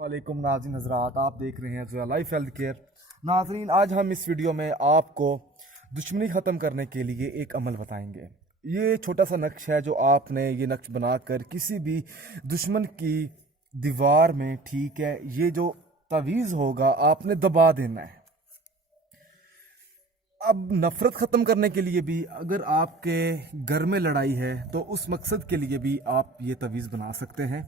वालेकुम नाज़रीन हज़रात, आप देख रहे हैं ज़िया लाइफ हेल्थ केयर। नाज़रीन, आज हम इस वीडियो में आपको दुश्मनी ख़त्म करने के लिए एक अमल बताएंगे। ये छोटा सा नक्श है जो आपने ये नक्श बनाकर किसी भी दुश्मन की दीवार में, ठीक है, ये जो तवीज़ होगा आपने दबा देना है। अब नफ़रत ख़त्म करने के लिए भी, अगर आपके घर में लड़ाई है तो उस मकसद के लिए भी आप ये तवीज़ बना सकते हैं।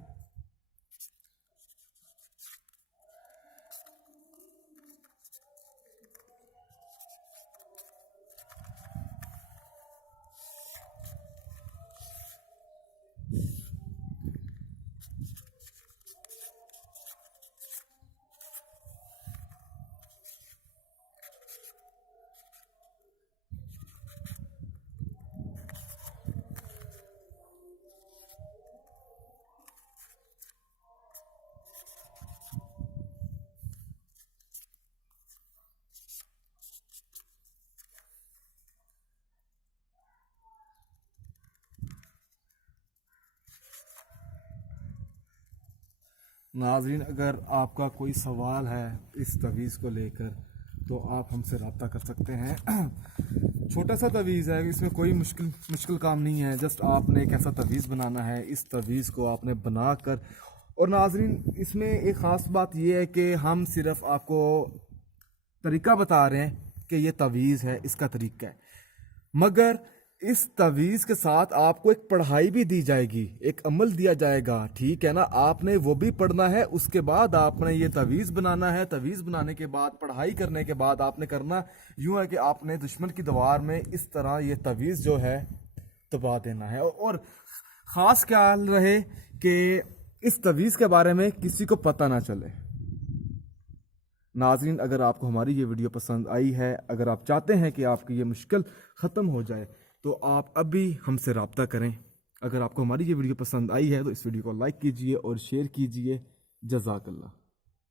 नाज़रीन, अगर आपका कोई सवाल है इस तवीज़ को लेकर तो आप हमसे रब्ता कर सकते हैं। छोटा सा तवीज़ है, इसमें कोई मुश्किल काम नहीं है। जस्ट आपने एक ऐसा तवीज़ बनाना है, इस तवीज़ को आपने बनाकर, और नाज़रीन इसमें एक ख़ास बात यह है कि हम सिर्फ आपको तरीका बता रहे हैं कि ये तवीज़ है, इसका तरीका है, मगर इस तवीज़ के साथ आपको एक पढ़ाई भी दी जाएगी, एक अमल दिया जाएगा, ठीक है ना। आपने वो भी पढ़ना है, उसके बाद आपने ये तवीज़ बनाना है। तवीज़ बनाने के बाद, पढ़ाई करने के बाद आपने करना यूं है कि आपने दुश्मन की दीवार में इस तरह ये तवीज़ जो है दबा देना है। और ख़ास ख्याल रहे कि इस तवीज़ के बारे में किसी को पता ना चले। नाज़रीन, अगर आपको हमारी ये वीडियो पसंद आई है, अगर आप चाहते हैं कि आपकी ये मुश्किल ख़त्म हो जाए, तो आप अभी हमसे रब्ता करें। अगर आपको हमारी ये वीडियो पसंद आई है तो इस वीडियो को लाइक कीजिए और शेयर कीजिए। जज़ाकल्लाह।